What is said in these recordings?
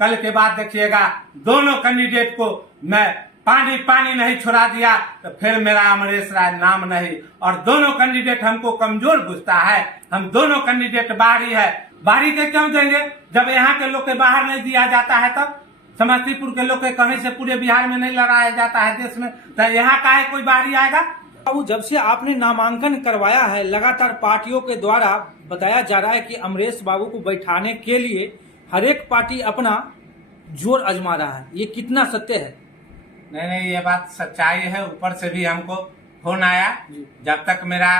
कल के बाद देखिएगा दोनों कैंडिडेट को मैं पानी नहीं छोड़ा दिया तो फिर मेरा अमरेश राय नाम नहीं। और दोनों कैंडिडेट हमको कमजोर बुझता है। हम दोनों कैंडिडेट बाहरी है। बाहरी के क्यों देंगे जब यहाँ के लोग के बाहर नहीं दिया जाता है? तब समस्तीपुर के लोग के कहीं से पूरे बिहार में नहीं लड़ाया जाता है देश में, तो यहाँ का है कोई बाहरी आएगा? बाबू, जब से आपने नामांकन करवाया है लगातार पार्टियों के द्वारा बताया जा रहा है कि अमरेश बाबू को बैठाने के लिए हर एक पार्टी अपना जोर आजमा रहा है, ये कितना सत्य है? नहीं, ये बात सच्चाई है। ऊपर से भी हमको फोन आया। जब तक मेरा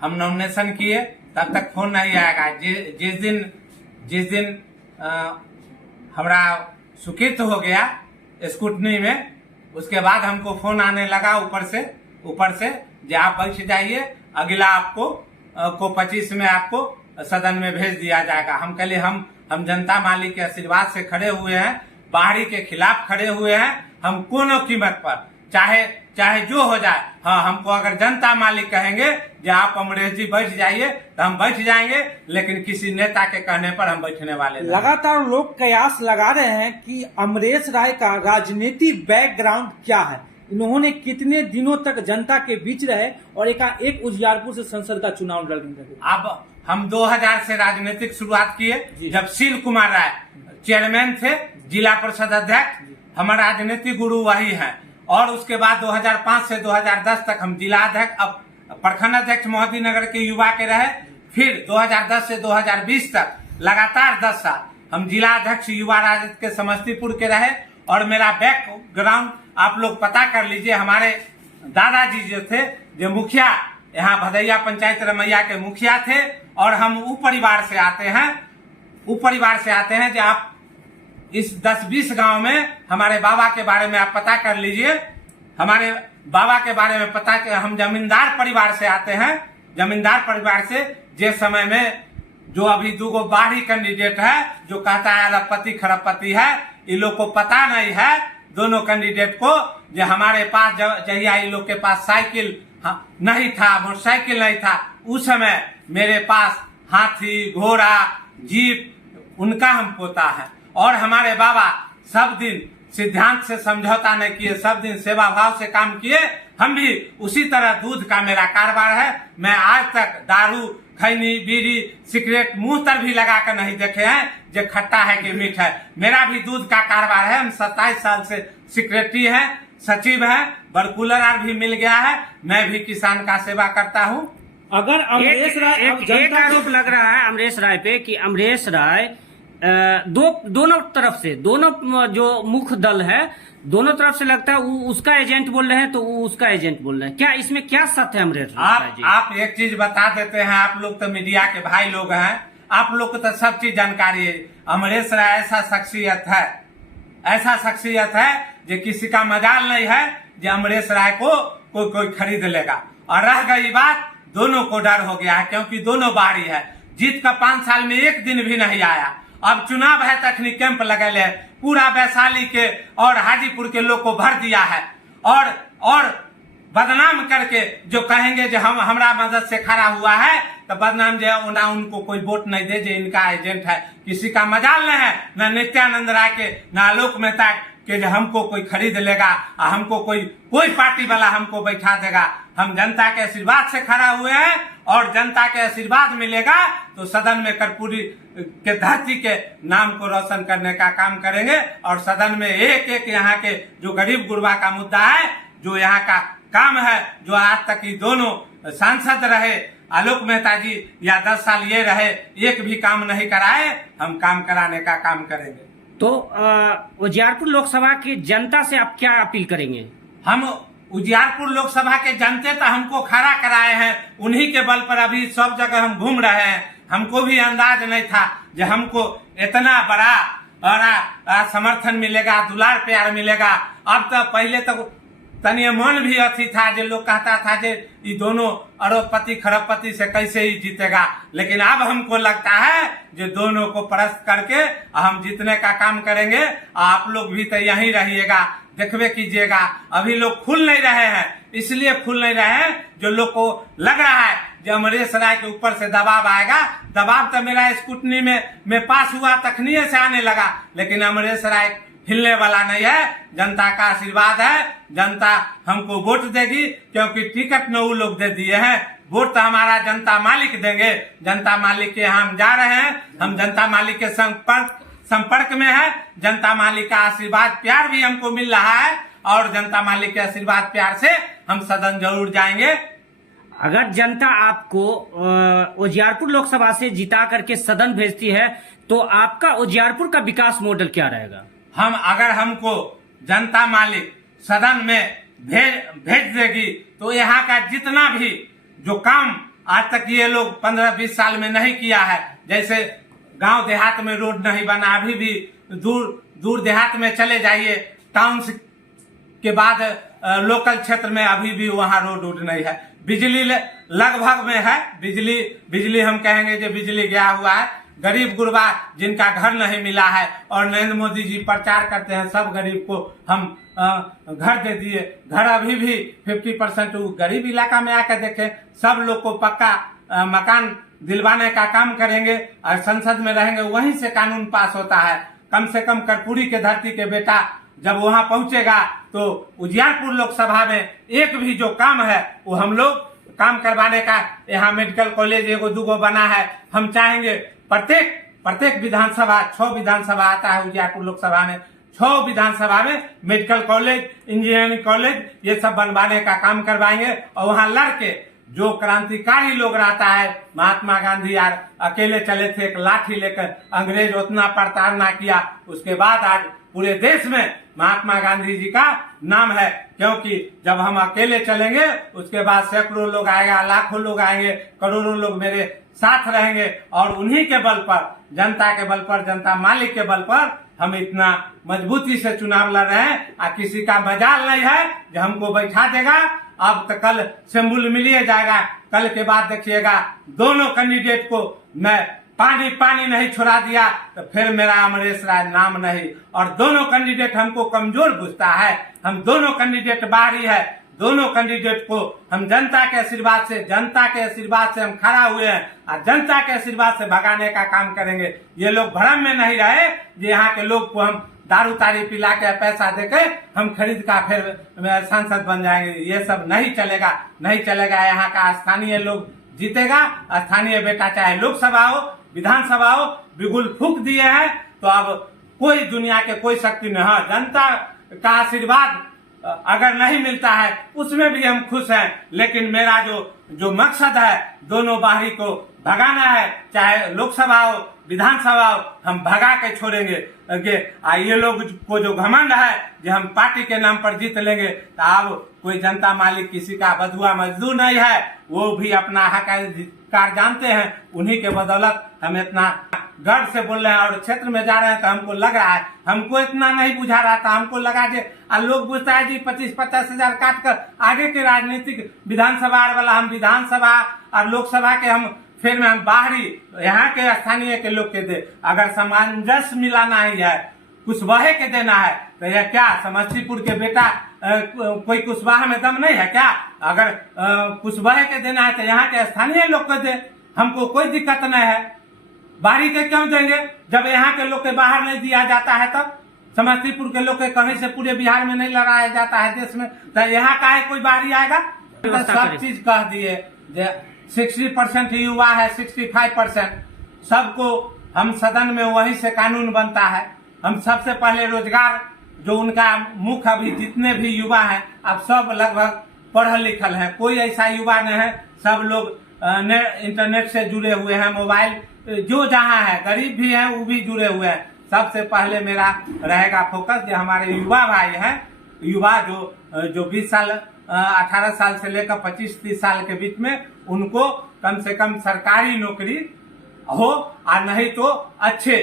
हम नॉमिनेशन किए तब तक फोन नहीं आएगा। जिस दिन हमारा स्वीकृत हो गया स्कूटनी में, उसके बाद हमको फोन आने लगा ऊपर से जो आप बैठ जाइए, अगला आपको को 25 में आपको सदन में भेज दिया जाएगा। हम कहले हम जनता मालिक के आशीर्वाद से खड़े हुए हैं, बाहरी के खिलाफ खड़े हुए हैं। हम कोनो कीमत पर चाहे जो हो जाए, हाँ, हमको अगर जनता मालिक कहेंगे जो आप अमरेश जी बैठ जाइए तो हम बैठ जाएंगे, लेकिन किसी नेता के कहने पर हम बैठने वाले नहीं। लगातार लोग कयास लगा रहे हैं कि अमरेश राय का राजनीतिक बैकग्राउंड क्या है, इन्होंने कितने दिनों तक जनता के बीच रहे और एक उजियारपुर से संसद का चुनाव लड़ेंगे। अब हम 2000 से राजनीतिक शुरुआत किए, जब शील कुमार राय चेयरमैन थे, जिला परिषद अध्यक्ष, हमारे राजनीतिक गुरु वही हैं। और उसके बाद 2005 से 2010 तक हम जिला अध्यक्ष, अब प्रखंड अध्यक्ष मोहद्दी नगर के युवा के रहे। फिर 2010 से 2020 तक लगातार 10 साल हम जिला अध्यक्ष युवा राजद के समस्तीपुर के रहे। और मेरा बैकग्राउंड आप लोग पता कर लीजिए। हमारे दादाजी जो थे, जो मुखिया यहाँ भदैया पंचायत रमैया के मुखिया थे, और हम उ परिवार से आते हैं जो आप इस 10-20 गांव में हमारे बाबा के बारे में आप पता कर लीजिए। हमारे बाबा के बारे में पता कि हम जमींदार परिवार से आते हैं। जमींदार परिवार से जिस समय में जो अभी 2 बाहरी कैंडिडेट है जो कहता है अरबपति खरबपति है, इन लोग को पता नहीं है दोनों कैंडिडेट को जो हमारे पास जहिया इन लोग के पास साइकिल नहीं था, मोटरसाइकिल नहीं था, उस समय मेरे पास हाथी, घोड़ा, जीप उनका हम पोता है। और हमारे बाबा सब दिन सिद्धांत से समझौता नहीं किए, सब दिन सेवा भाव से काम किए। हम भी उसी तरह दूध का मेरा कारोबार है। मैं आज तक दारू, खैनी, बीड़ी, सिगरेट मुंह तर भी लगा कर नहीं देखे हैं जो खट्टा है कि मीठ है। मेरा भी दूध का कारोबार है। हम 27 साल से सेक्रेटरी है, सचिव है, बरकूलर भी मिल गया है। मैं भी किसान का सेवा करता हूँ। अगर अमरेश राय एक आरोप लग रहा है अमरेश राय पे कि अमरेश राय दोनों तरफ से, दोनों जो मुख्य दल है दोनों तरफ से लगता है वो उसका एजेंट बोल रहे हैं तो वो उसका एजेंट बोल रहे हैं। क्या इसमें क्या सत्य है अमरेश राय जी? आप एक चीज बता देते हैं, आप लोग तो मीडिया के भाई लोग हैं, आप लोग को तो सब चीज जानकारी है। अमरेश राय ऐसा शख्सियत है जो किसी का मजाल नहीं है जो अमरेश राय को कोई खरीद लेगा। और रह गई बात, दोनों को डर हो गया है क्योंकि दोनों बाहरी है। जीत का 5 साल में एक दिन भी नहीं आया। अब चुनाव है तखनी कैंप लगल है, पूरा वैशाली के और हाजीपुर के लोग को भर दिया है। और बदनाम करके जो कहेंगे जो हमरा मदद से खड़ा हुआ है तो बदनाम जो है ना, उनको कोई वोट नहीं दे जो इनका एजेंट है। किसी का मजाल नहीं है, न नित्यानंद राय के न आलोक मेहता के जो हमको कोई खरीद लेगा, हमको कोई पार्टी वाला हमको बैठा देगा। हम जनता के आशीर्वाद से खड़ा हुए हैं और जनता के आशीर्वाद मिलेगा तो सदन में कर्पूरी के धरती के नाम को रोशन करने का काम करेंगे। और सदन में एक यहाँ के जो गरीब गुरबा का मुद्दा है, जो यहाँ का काम है, जो आज तक ये दोनों सांसद रहे, आलोक मेहता जी या 10 साल ये रहे, एक भी काम नहीं कराए, हम काम कराने का काम करेंगे। तो उजियारपुर लोकसभा की जनता से आप क्या अपील करेंगे? हम उजियारपुर लोकसभा के जनते तो हमको खड़ा कराए हैं, उन्हीं के बल पर अभी सब जगह हम घूम रहे हैं। हमको भी अंदाज नहीं था जो हमको इतना बड़ा समर्थन मिलेगा, दुलार प्यार मिलेगा। अब तो पहले तो तनिए मन भी अथी था जो लोग कहता था जो ये दोनों अरबपति खरबपति से कैसे ही जीतेगा, लेकिन अब हमको लगता है जो दोनों को परस्त करके हम जीतने का काम करेंगे। आप लोग भी तो यहीं रहिएगा, देखबे कीजिएगा। अभी लोग खुल नहीं रहे हैं, इसलिए खुल नहीं रहे हैं जो लोग को लग रहा है जो अमरेश राय के ऊपर से दबाव आएगा। दबाव तो मेरा स्कूटनी में पास हुआ तखनीय से आने लगा, लेकिन अमरेश राय हिलने वाला नहीं है। जनता का आशीर्वाद है, जनता हमको वोट देगी, क्योंकि टिकट न वो लोग दे दिए हैं। वोट तो हमारा जनता मालिक देंगे। जनता मालिक के यहाँ हम जा रहे हैं, हम जनता मालिक के संपर्क में है। जनता मालिक का आशीर्वाद प्यार भी हमको मिल रहा है, और जनता मालिक के आशीर्वाद प्यार से हम सदन जरूर जाएंगे। अगर जनता आपको उजियारपुर लोकसभा से जिता करके सदन भेजती है, तो आपका उजियारपुर का विकास मॉडल क्या रहेगा? अगर हमको जनता मालिक सदन में भेज देगी, तो यहाँ का जितना भी जो काम आज तक ये लोग 15-20 साल में नहीं किया है, जैसे गांव देहात में रोड नहीं बना, अभी भी दूर देहात में चले जाइए, टाउन के बाद लोकल क्षेत्र में अभी भी वहाँ रोड नहीं है। बिजली लगभग में है, बिजली हम कहेंगे जो बिजली गया हुआ है। गरीब गुरबा जिनका घर नहीं मिला है, और नरेंद्र मोदी जी प्रचार करते हैं सब गरीब को हम घर दे दिए। घर अभी भी 50% गरीब इलाका में आकर देखें, सब लोग को पक्का मकान दिलवाने का काम करेंगे, और संसद में रहेंगे, वहीं से कानून पास होता है। कम से कम कर्पूरी के धरती के बेटा जब वहां पहुंचेगा, तो उजियारपुर लोकसभा में एक भी जो काम है वो हम लोग काम करवाने का। यहाँ मेडिकल कॉलेज 1-2 बना है, हम चाहेंगे प्रत्येक विधानसभा 6 विधानसभा आता है उजियारपुर लोकसभा में, 6 विधानसभा में मेडिकल कॉलेज, इंजीनियरिंग कॉलेज ये सब बनवाने का काम करवाएंगे। और वहां लड़के जो क्रांतिकारी लोग रहता है, महात्मा गांधी यार अकेले चले थे एक लाठी लेकर, अंग्रेज उतना प्रताड़ना किया, उसके बाद आज पूरे देश में महात्मा गांधी जी का नाम है। क्योंकि जब हम अकेले चलेंगे, उसके बाद सैकड़ों लोग आएगा, लाखों लोग आएंगे, करोड़ों लोग मेरे साथ रहेंगे, और उन्हीं के बल पर, जनता के बल पर, जनता मालिक के बल पर हम इतना मजबूती से चुनाव लड़ रहे हैं। और किसी का मजाल नहीं है जो हमको बैठा देगा। अब तो कल सिंबल मिलिए जाएगा, कल के बाद देखिएगा दोनों कैंडिडेट को मैं पानी नहीं छोड़ा दिया तो फिर मेरा अमरेश राय नाम नहीं। और दोनों कैंडिडेट हमको कमजोर बुझता है, हम दोनों कैंडिडेट बाहरी है, दोनों कैंडिडेट को हम जनता के आशीर्वाद से हम खड़ा हुए हैं, और जनता के आशीर्वाद से भगाने का काम करेंगे। ये लोग भ्रम में नहीं रहे कि यहाँ के लोग को हम दारू तारी पिला के पैसा देके हम खरीद का फिर सांसद बन जाएंगे, ये सब नहीं चलेगा। यहाँ का स्थानीय लोग जीतेगा, स्थानीय बेटा चाहे लोकसभा हो विधानसभा हो, बिगुल फूंक दिए हैं, तो अब कोई दुनिया के कोई शक्ति नहीं है। जनता का आशीर्वाद अगर नहीं मिलता है उसमें भी हम खुश हैं, लेकिन मेरा जो मकसद है दोनों बाहरी को भगाना है, चाहे लोकसभा हो विधानसभा हो, हम भगा के छोड़ेंगे। ये लोग को जो घमंड है जो हम पार्टी के नाम पर जीत लेंगे, तो अब कोई जनता मालिक किसी का बदुआ मजदूर नहीं है, वो भी अपना हक अधिकार जानते हैं। उन्हीं के बदौलत हम इतना गर्व से बोल रहे हैं, और क्षेत्र में जा रहे हैं तो हमको लग रहा है, हमको इतना नहीं बुझा रहा था, हमको लगा कि लोग बुझता है जी 25-50 हजार काट कर आगे के राजनीतिक विधानसभा वाला, हम विधानसभा और लोकसभा के हम फिर में हम बाहरी यहाँ के स्थानीय के लोग के दे। अगर सामंजस्य मिलाना ही है, कुशवाहे के देना है, तो यह क्या समस्तीपुर के बेटा कोई कुशवाहा में दम नहीं है क्या? अगर कुशवाहे के देना है तो यहाँ के स्थानीय लोग को दे, हमको कोई दिक्कत नहीं है। बाहरी के क्यों देंगे जब यहाँ के लोग के बाहर नहीं दिया जाता है? तब समस्तीपुर के लोग के कहीं से पूरे बिहार में नहीं लड़ाया जाता है देश में, तो यहाँ का है कोई बाहरी आएगा? तो सब चीज कह दिए, 60% युवा है, 65% सबको हम सदन में वहीं से कानून बनता है। हम सबसे पहले रोजगार जो उनका मुख्य अभी जितने भी युवा हैं अब सब लगभग पढ़ल लिखल है, कोई ऐसा युवा नहीं है, सब लोग इंटरनेट से जुड़े हुए हैं, मोबाइल जो जहाँ है, गरीब भी है वो भी जुड़े हुए हैं। सबसे पहले मेरा रहेगा फोकस जो हमारे युवा भाई हैं, युवा जो 20 साल 18 साल से लेकर 25-30 साल के बीच में, उनको कम से कम सरकारी नौकरी हो, और नहीं तो अच्छे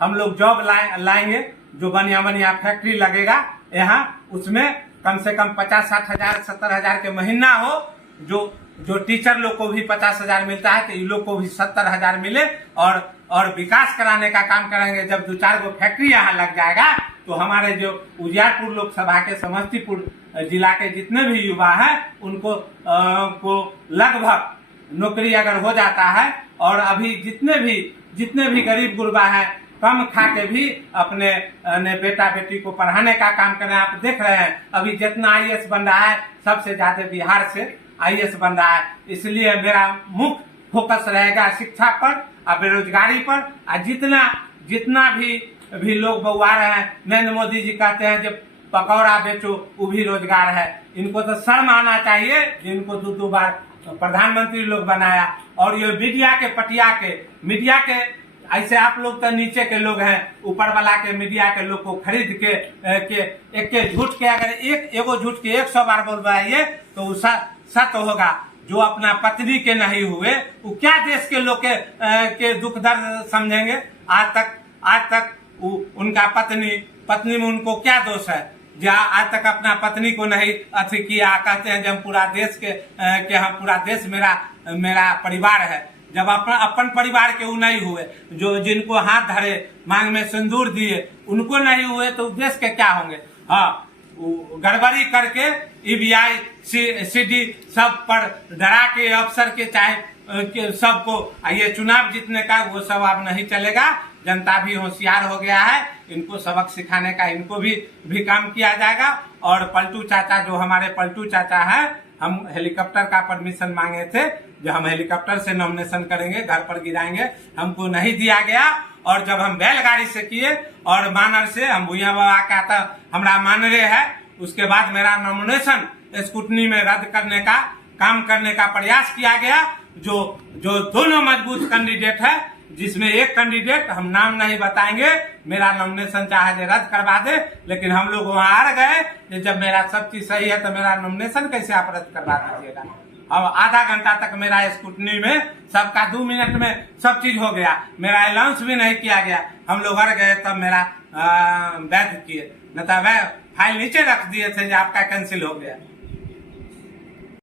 हम लोग जॉब लाएंगे। जो बढ़िया फैक्ट्री लगेगा यहाँ, उसमें कम से कम 50-60 हजार 70 हजार के महीना हो। जो टीचर लोग को भी 50 हजार मिलता है तो इन लोग को भी 70 हजार मिले, और विकास कराने का काम करेंगे। जब 2-4 गो फैक्ट्री यहाँ लग जाएगा तो हमारे जो उजियारपुर लोकसभा के समस्तीपुर जिला के जितने भी युवा हैं उनको को लगभग नौकरी अगर हो जाता है, और अभी जितने भी गरीब गुरबा है कम खा के भी अपने बेटा बेटी को पढ़ाने का काम कर रहे हैं। आप देख रहे हैं अभी जितना आईएएस बन रहा है सबसे ज्यादा बिहार से आईएएस बन रहा है। इसलिए मेरा मुख्य फोकस रहेगा शिक्षा पर और बेरोजगारी पर। और जितना भी लोग बउआ रहे हैं, नरेंद्र मोदी जी कहते हैं जब पकौड़ा बेचो वो भी रोजगार है। इनको तो शर्म आना चाहिए जिनको 2 बार प्रधानमंत्री लोग बनाया। और ये मीडिया के ऐसे आप लोग तो नीचे के लोग हैं, ऊपर वाला के मीडिया के लोग को खरीद के एक झूठ के अगर एगो झूठ के 100 बार बोलवाइए तो सत्य होगा। जो अपना पत्नी के नहीं हुए वो क्या देश के लोग के दुख दर्द समझेंगे। आज तक उनका पत्नी में उनको क्या दोष है जो आज तक अपना पत्नी को नहीं अथी किया। कहते हैं जब पूरा देश के हम पूरा देश मेरा परिवार है। जब अपन परिवार के वो नहीं हुए, जो जिनको हाथ धरे मांग में सिंदूर दिए उनको नहीं हुए तो देश के क्या होंगे। हाँ, गड़बड़ी करके ईवीआई सीडी सब पर डरा के अफसर के चाहे सबको ये चुनाव जीतने का वो सब अब नहीं चलेगा। जनता भी होशियार हो गया है, इनको सबक सिखाने का इनको भी काम किया जाएगा। और पलटू चाचा जो हमारे पलटू चाचा है, हम हेलीकॉप्टर का परमिशन मांगे थे जो हम हेलीकॉप्टर से नॉमिनेशन करेंगे, घर पर गिराएंगे, हमको नहीं दिया गया। और जब हम बैलगाड़ी से किए और मानर से हम भूया बाबा का था हमारा मान रहे है, उसके बाद मेरा नॉमिनेशन स्कूटनी में रद्द करने का काम करने का प्रयास किया गया। जो दोनों मजबूत कैंडिडेट है, जिसमें एक कैंडिडेट हम नाम नहीं बताएंगे, मेरा नॉमिनेशन चाहे रद्द करवा दे, लेकिन हम लोग वहां हार गए। जब मेरा सब चीज सही है तो मेरा नॉमिनेशन कैसे आप रद्द करवा दीजिएगा। अब आधा घंटा तक मेरा स्कूटनी में सबका 2 मिनट में सब चीज हो गया, मेरा अनाउंस भी नहीं किया गया। हम लोग हार गए तब मेरा वैध किए, न तो फाइल नीचे रख दिए थे जो आपका कैंसिल हो गया।